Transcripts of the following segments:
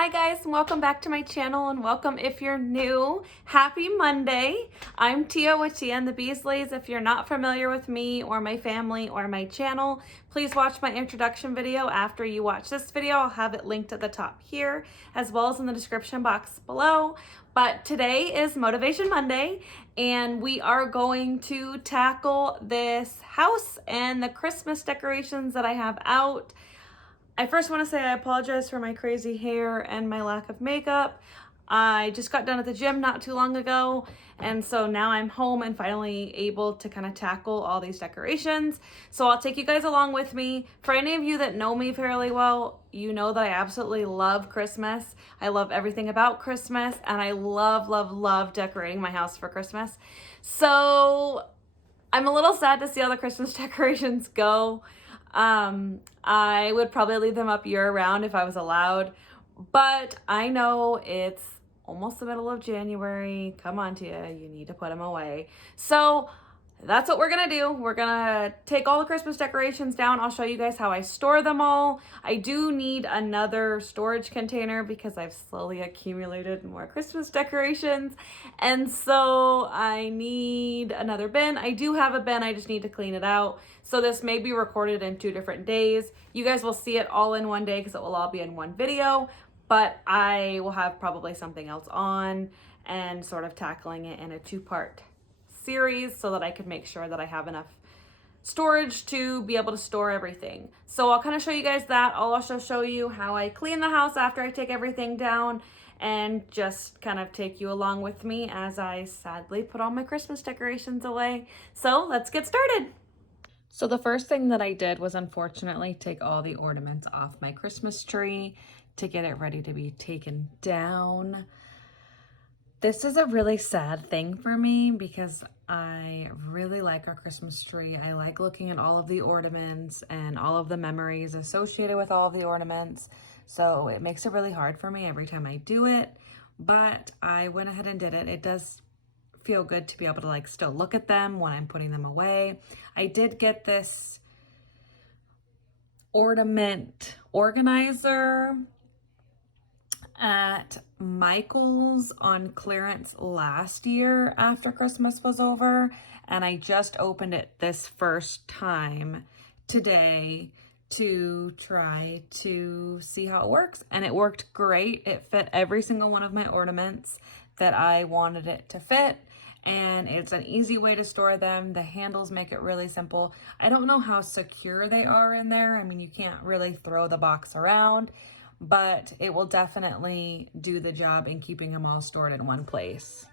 Hi guys, welcome back to my channel and welcome if you're new. Happy Monday. I'm Tia with Tia and the Beasleys. If you're not familiar with me or my family or my channel, please watch my introduction video after you watch this video. I'll have it linked at the top here as well as in the description box below. But today is Motivation Monday and we are going to tackle this house and the Christmas decorations that I have out. I first want to say I apologize for my crazy hair and my lack of makeup. I just got done at the gym not too long ago, and so now I'm home and finally able to kind of tackle all these decorations. So I'll take you guys along with me. For any of you that know me fairly well, you know that I absolutely love Christmas. I love everything about Christmas, and I love, love, love decorating my house for Christmas. So I'm a little sad to see how the Christmas decorations go. I would probably leave them up year round if I was allowed, but I know it's almost the middle of January. Come on, Tia, you need to put them away. So that's what we're gonna do. We're gonna take all the Christmas decorations down. I'll show you guys how I store them all. I do need another storage container because I've slowly accumulated more Christmas decorations. And so I need another bin. I do have a bin, I just need to clean it out. So this may be recorded in 2 different days. You guys will see it all in one day because it will all be in one video, but I will have probably something else on and sort of tackling it in a 2-part series so that I could make sure that I have enough storage to be able to store everything. So I'll kind of show you guys that. I'll also show you how I clean the house after I take everything down and just kind of take you along with me as I sadly put all my Christmas decorations away. So let's get started. So the first thing that I did was unfortunately take all the ornaments off my Christmas tree to get it ready to be taken down. This is a really sad thing for me because I really like our Christmas tree. I like looking at all of the ornaments and all of the memories associated with all of the ornaments. So it makes it really hard for me every time I do it, but I went ahead and did it. It does feel good to be able to still look at them when I'm putting them away. I did get this ornament organizer at Michael's on clearance last year after Christmas was over, and I just opened it this first time today to try to see how it works, and it worked great. It fit every single one of my ornaments that I wanted it to fit, and it's an easy way to store them. The handles make it really simple. I don't know how secure they are in there. I mean, you can't really throw the box around, but it will definitely do the job in keeping them all stored in one place.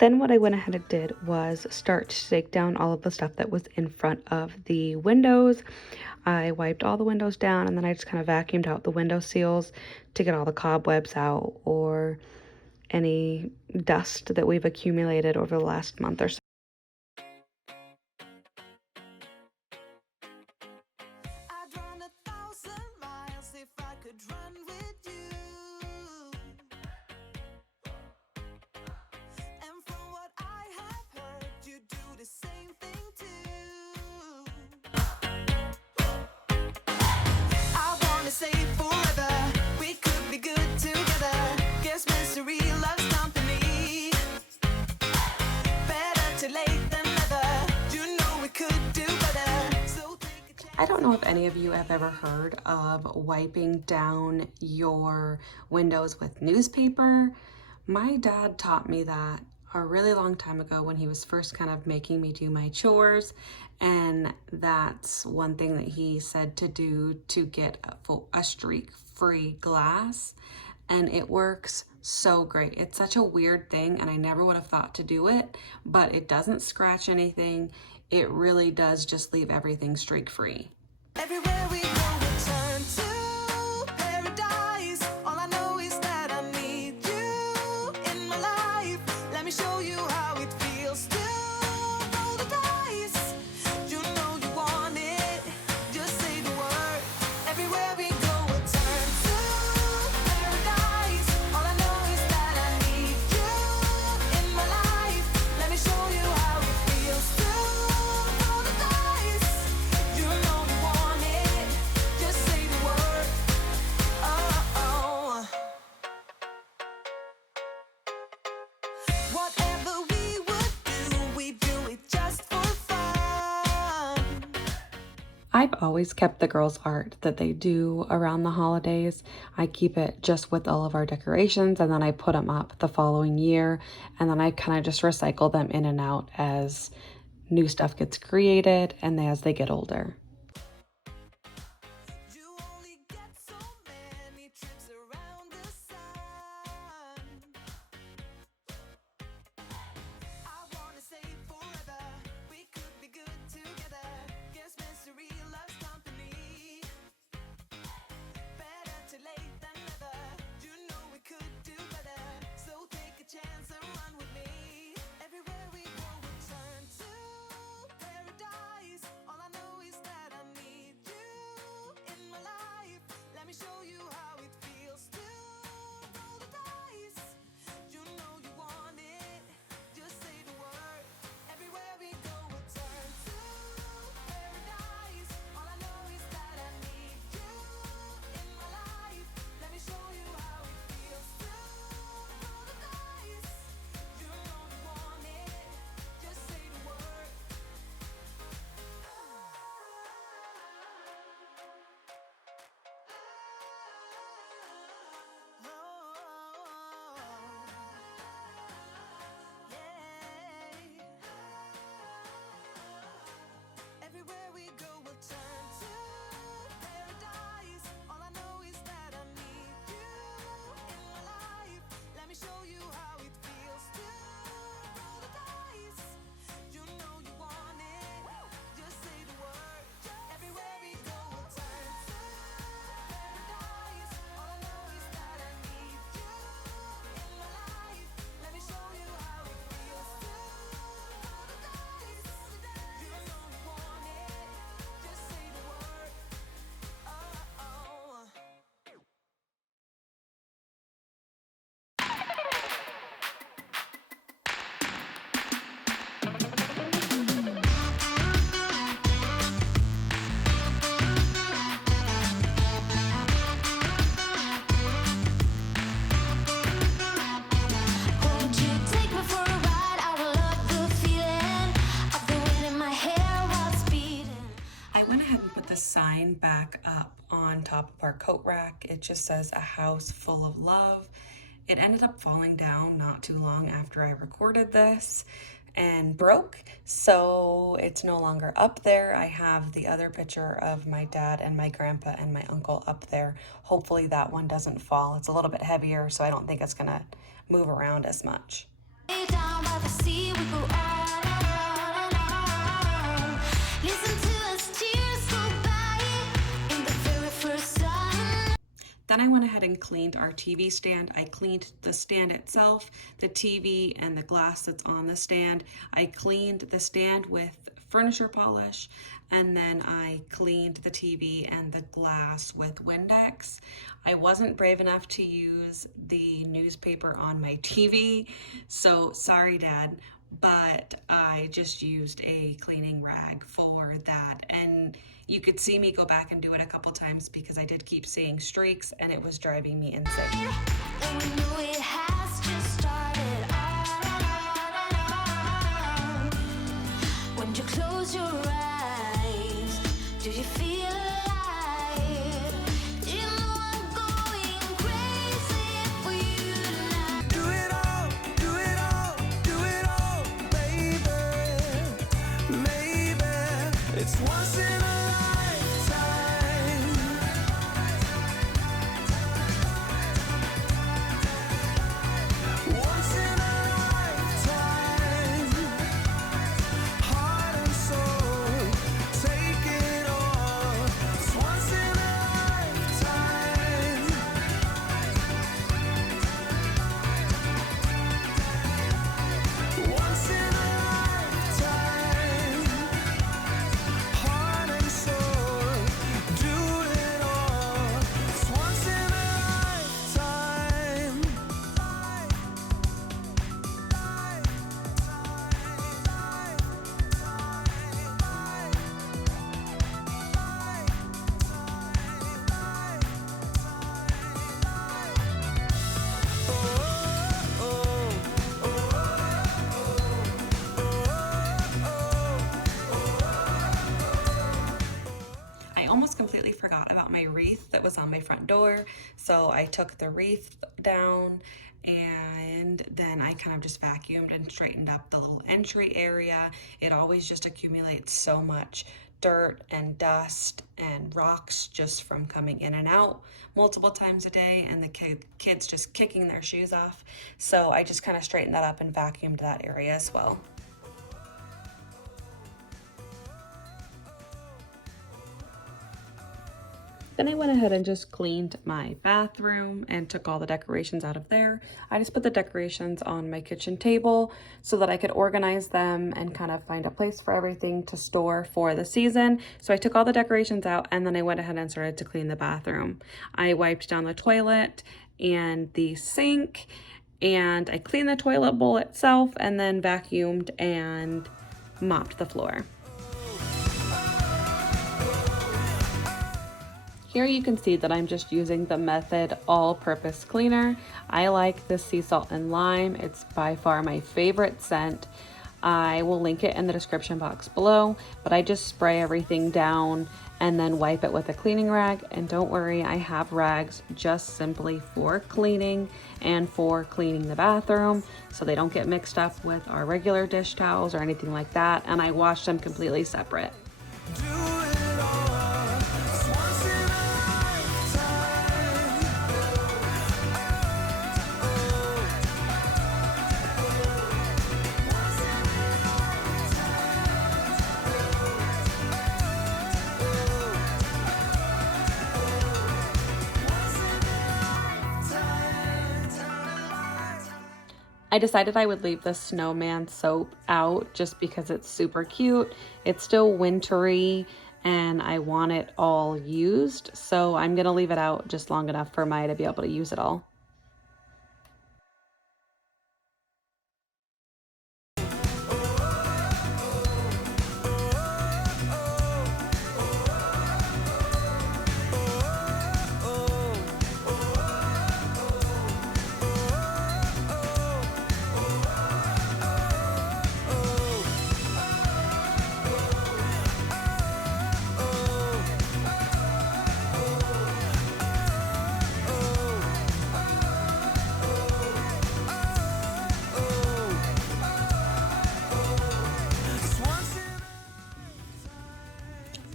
Then what I went ahead and did was start to take down all of the stuff that was in front of the windows. I wiped all the windows down, and then I just kind of vacuumed out the window seals to get all the cobwebs out or any dust that we've accumulated over the last month or so. I'd run 1,000 miles if I could run with you. And from what I have heard, you do the same thing too. I wanna say forever, we could be good together. Guess misery loves company. Better too late than never. You know we could do better. So take a chance. I don't know if any of you have ever heard of wiping down your windows with newspaper. My dad taught me that a really long time ago when he was first kind of making me do my chores, and that's one thing that he said to do to get a streak-free glass, and it works so great. It's such a weird thing, and I never would have thought to do it, but it doesn't scratch anything. It really does just leave everything streak-free. Everywhere we go, we turn to paradise. All I know is that I need you in my life. Let me show you how it feels to roll the dice. You know you want it, just say the word. Everywhere we go, we turn to paradise. All I know is that I need you in my life. Let me show you how it feels to roll the dice. You know you want it, just say the word. Oh, whatever we would we do it just for fun. I've always kept the girls' art that they do around the holidays. I keep it just with all of our decorations, and then I put them up the following year, and then I kind of just recycle them in and out as new stuff gets created and as they get older. You only get so many trips around the sun. I wanna say forever, we could be good together. Guess misery loves company. Better too late than never. You know we could do better. So take a chance and run with me. Everywhere we go, we turn to paradise. All I know is that I need you in my life. Let me show you how it feels to roll the dice. You know you want it, just say the word. Everywhere we go, we turn to paradise. All I know is that I need you in my life. Let me show you how it feels to roll the dice. You know you want it, just say the word. Everywhere we go, we'll turn to paradise. All I know is that I need you in my life. Let me show you how it feels to roll the dice. You know you want it, just say the word. Everywhere we go, we'll turn to paradise. All I know is that I need you in my life. Let me show you how it feels to roll the dice. You know you want it, just say the word. Oh. Won't you take me for a ride? I will love the feeling of the wind in my hair while it's beating. I went ahead and put the sign back up on top of our coat rack. It just says a house full of love. It ended up falling down not too long after I recorded this and broke, so it's no longer up there. I have the other picture of my dad and my grandpa and my uncle up there. Hopefully that one doesn't fall. It's a little bit heavier, so I don't think it's gonna move around as much. Down by the sea, we go on and on and on. Listen to us tears go by in the very first sun. Then I went ahead and cleaned our TV stand. I cleaned the stand itself, the TV, and the glass that's on the stand. I cleaned the stand with furniture polish, and then I cleaned the TV and the glass with Windex. I wasn't brave enough to use the newspaper on my TV, so sorry, Dad, but I just used a cleaning rag for that. And you could see me go back and do it a couple times because I did keep seeing streaks and it was driving me insane. And we know it has just started on and on. When you close your eyes, do you feel alive? Do you know I'm going crazy for you tonight? Do it all, do it all, do it all, baby. Maybe it's once in a lifetime. Once in a lifetime. Heart and soul, take it all. It's once in a lifetime. Once in a lifetime. Heart and soul, do it all. It's once in a lifetime. I almost completely forgot about my wreath that was on my front door. So I took the wreath down and then I kind of just vacuumed and straightened up the little entry area. It always just accumulates so much dirt and dust and rocks just from coming in and out multiple times a day, and the kids just kicking their shoes off. So I just kind of straightened that up and vacuumed that area as well. Then I went ahead and just cleaned my bathroom and took all the decorations out of there. I just put the decorations on my kitchen table so that I could organize them and kind of find a place for everything to store for the season. So I took all the decorations out and then I went ahead and started to clean the bathroom. I wiped down the toilet and the sink, and I cleaned the toilet bowl itself and then vacuumed and mopped the floor. Here you can see that I'm just using the Method all-purpose cleaner. I like this sea salt and lime. It's by far my favorite scent. I will link it in the description box below, but I just spray everything down and then wipe it with a cleaning rag. And don't worry, I have rags just simply for cleaning and for cleaning the bathroom so they don't get mixed up with our regular dish towels or anything like that. And I wash them completely separate. Do it all. It's once in a lifetime. Once in a I decided I would leave the snowman soap out just because it's super cute. It's still wintry and I want it all used. So I'm gonna leave it out just long enough for Maya to be able to use it all.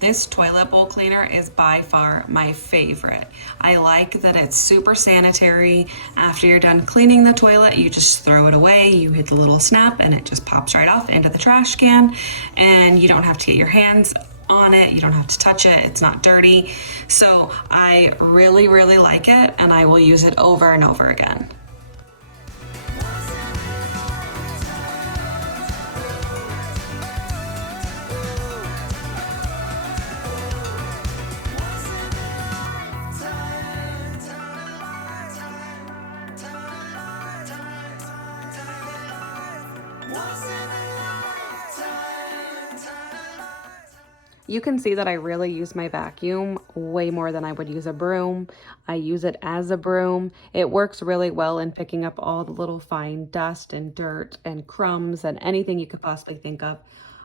This toilet bowl cleaner is by far my favorite. I like that it's super sanitary. After you're done cleaning the toilet, you just throw it away. You hit the little snap and it just pops right off into the trash can, and you don't have to get your hands on it. You don't have to touch it. It's not dirty. So I really, really like it, and I will use it over and over again. You can see that I really use my vacuum way more than I would use a broom. I use it as a broom. It works really well in picking up all the little fine dust and dirt and crumbs and anything you could possibly think of.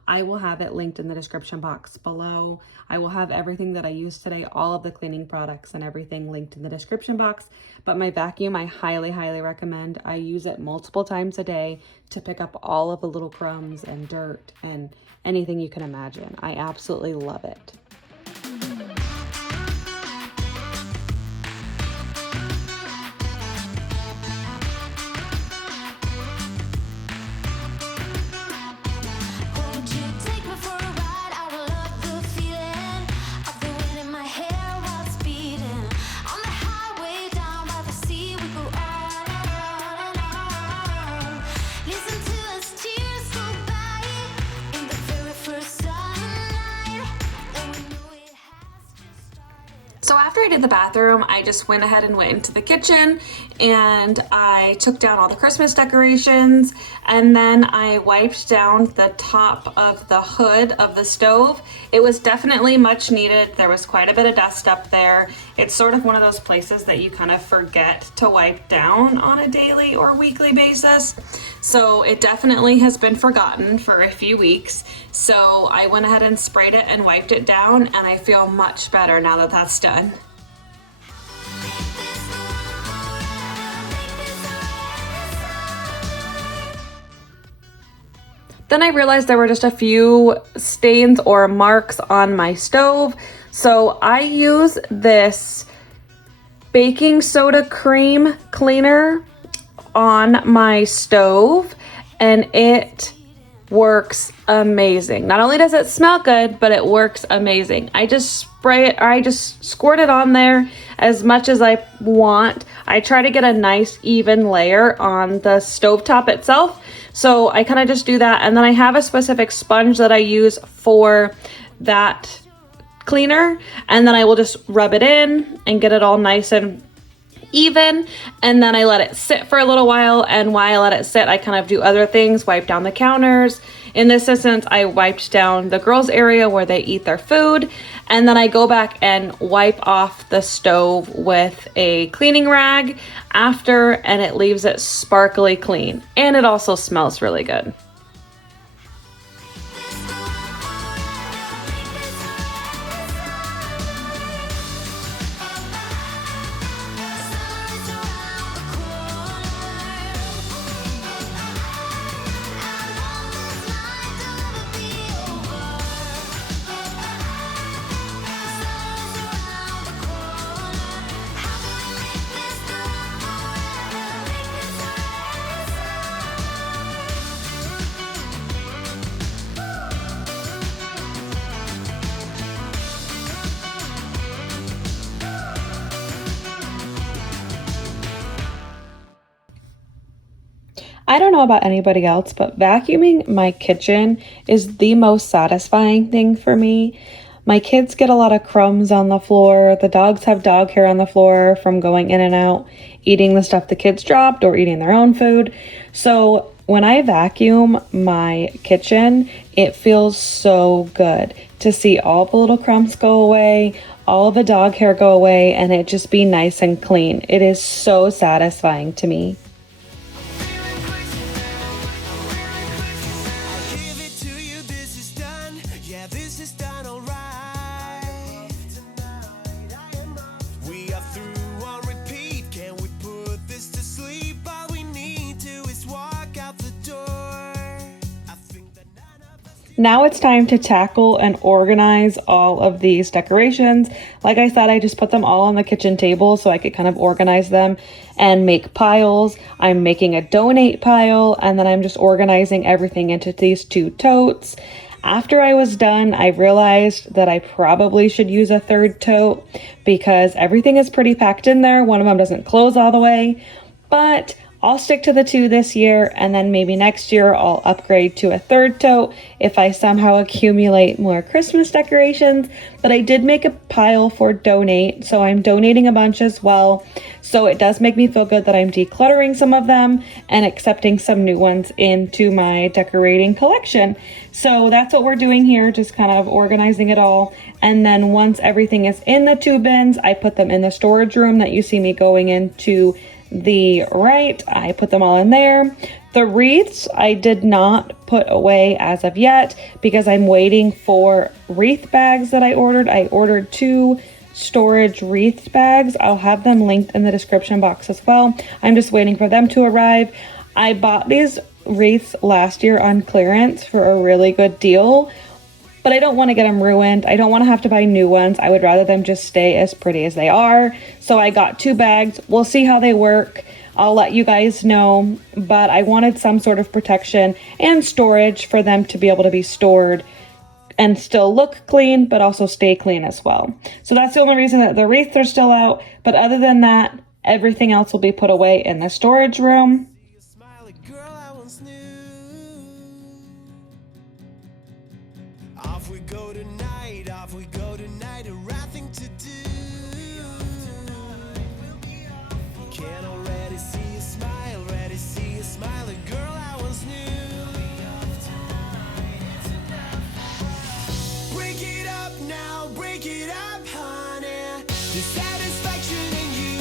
I will have it linked in the description box below. I will have everything that I used today, all of the cleaning products and everything linked in the description box. But my vacuum, I highly, highly recommend. I use it multiple times a day to pick up all of the little crumbs and dirt and anything you can imagine. I absolutely love it. Won't you take me for a ride? I will love the feeling of the wind in my hair while it's beating. On the highway down by the sea, we go on and on and on. Listen to us tears go by in the very first sunlight, and we know it has just started. So after I did the bathroom, I just went ahead and went into the kitchen and I took down all the Christmas decorations, and then I wiped down the top of the hood of the stove. It was definitely much needed. There was quite a bit of dust up there. It's sort of one of those places that you kind of forget to wipe down on a daily or weekly basis. So it definitely has been forgotten for a few weeks. So I went ahead and sprayed it and wiped it down, and I feel much better now that that's done. Then I realized there were just a few stains or marks on my stove. So I use this baking soda cream cleaner on my stove, and it works amazing. Not only does it smell good, but it works amazing. I just spray it, or I just squirt it on there as much as I want. I try to get a nice even layer on the stovetop itself. So I kind of just do that, and then I have a specific sponge that I use for that cleaner, and then I will just rub it in and get it all nice and even, and then I let it sit for a little while. And while I let it sit, I kind of do other things, wipe down the counters. In this instance, I wiped down the girls' area where they eat their food, and then I go back and wipe off the stove with a cleaning rag after, and it leaves it sparkly clean, and it also smells really good. I don't know about anybody else, but vacuuming my kitchen is the most satisfying thing for me. My kids get a lot of crumbs on the floor. The dogs have dog hair on the floor from going in and out, eating the stuff the kids dropped or eating their own food. So when I vacuum my kitchen, it feels so good to see all the little crumbs go away, all the dog hair go away, and it just be nice and clean. It is so satisfying to me. Give it to you, this is done. Yeah, this is done alright. We are through on repeat. Can we put this to sleep? All we need to is walk out the door. I think that none of us Now it's time to tackle and organize all of these decorations. Like I said, I just put them all on the kitchen table so I could kind of organize them and make piles. I'm making a donate pile, and then I'm just organizing everything into these 2 totes. After I was done, I realized that I probably should use a 3rd tote because everything is pretty packed in there. One of them doesn't close all the way, but I'll stick to the 2 this year, and then maybe next year I'll upgrade to a 3rd tote if I somehow accumulate more Christmas decorations. But I did make a pile for donate, so I'm donating a bunch as well. So it does make me feel good that I'm decluttering some of them and accepting some new ones into my decorating collection. So that's what we're doing here, just kind of organizing it all. And then once everything is in the 2 bins, I put them in the storage room that you see me going into the right. I put them all in there. The wreaths I did not put away as of yet because I'm waiting for wreath bags that I ordered. I ordered 2 storage wreath bags. I'll have them linked in the description box as well. I'm just waiting for them to arrive. I bought these wreaths last year on clearance for a really good deal, but I don't want to get them ruined. I don't want to have to buy new ones. I would rather them just stay as pretty as they are. So I got 2 bags. We'll see how they work. I'll let you guys know, but I wanted some sort of protection and storage for them to be able to be stored and still look clean, but also stay clean as well. So that's the only reason that the wreaths are still out. But other than that, everything else will be put away in the storage room. Off we go tonight, a right thing to do. Can already see you smile, a girl I once knew. Break it up now, break it up, honey. The satisfaction in you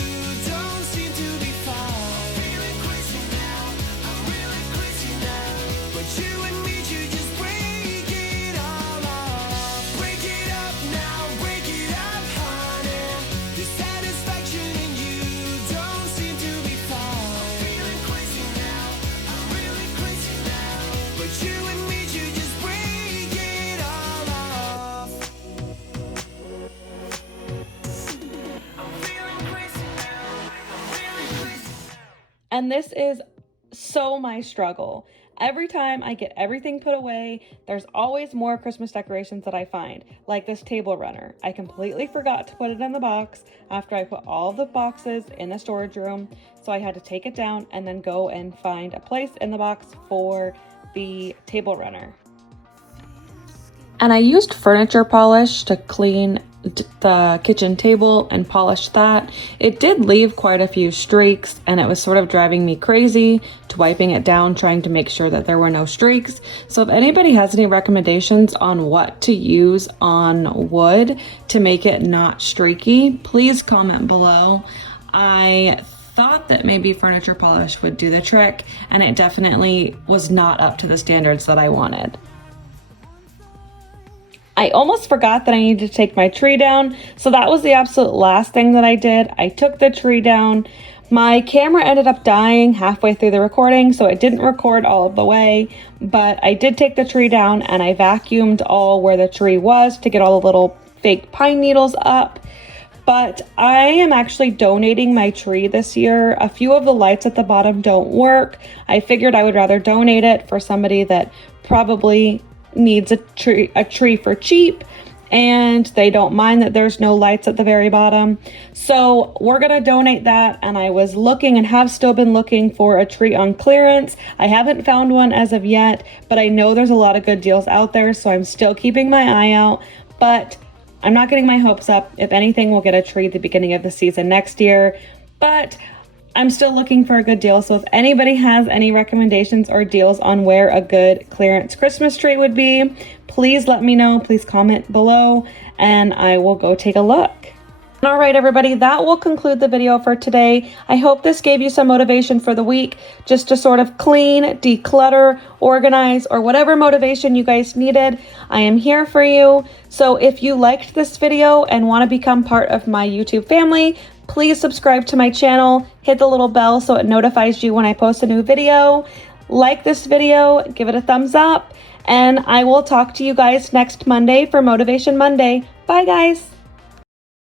don't seem to be fine. I'm feeling crazy now, I'm really crazy now. But you and me, you just break it all off. Break it up now, break it up, honey. The satisfaction in you don't seem to be fine. I'm feeling crazy now, I'm really crazy now. But you and me, you just break it all off. I'm feeling crazy now, I'm really crazy. And this is so my struggle. Every time I get everything put away, there's always more Christmas decorations that I find, like this table runner. I completely forgot to put it in the box after I put all the boxes in the storage room, so I had to take it down and then go and find a place in the box for the table runner. And I used furniture polish to clean the kitchen table and polish that. It did leave quite a few streaks, and it was sort of driving me crazy to wiping it down, trying to make sure that there were no streaks. So if anybody has any recommendations on what to use on wood to make it not streaky, please comment below. I thought that maybe furniture polish would do the trick, and it definitely was not up to the standards that I wanted. I almost forgot that I needed to take my tree down, so that was the absolute last thing that I did. I took the tree down. My camera ended up dying halfway through the recording, so it didn't record all of the way, but I did take the tree down and I vacuumed all where the tree was to get all the little fake pine needles up. But I am actually donating my tree this year. A few of the lights at the bottom don't work. I figured I would rather donate it for somebody that probably needs a tree for cheap, and they don't mind that there's no lights at the very bottom. So we're gonna donate that, and I was looking and have still been looking for a tree on clearance. I haven't found one as of yet, but I know there's a lot of good deals out there, so I'm still keeping my eye out, but I'm not getting my hopes up. If anything, we'll get a tree at the beginning of the season next year, but I'm still looking for a good deal. So if anybody has any recommendations or deals on where a good clearance Christmas tree would be, please let me know. Please comment below and I will go take a look. All right, everybody, that will conclude the video for today. I hope this gave you some motivation for the week, just to sort of clean, declutter, organize, or whatever motivation you guys needed. I am here for you. So if you liked this video and want to become part of my YouTube family, please subscribe to my channel, hit the little bell so it notifies you when I post a new video. like this video, give it a thumbs up, and I will talk to you guys next Monday for Motivation Monday. Bye, guys.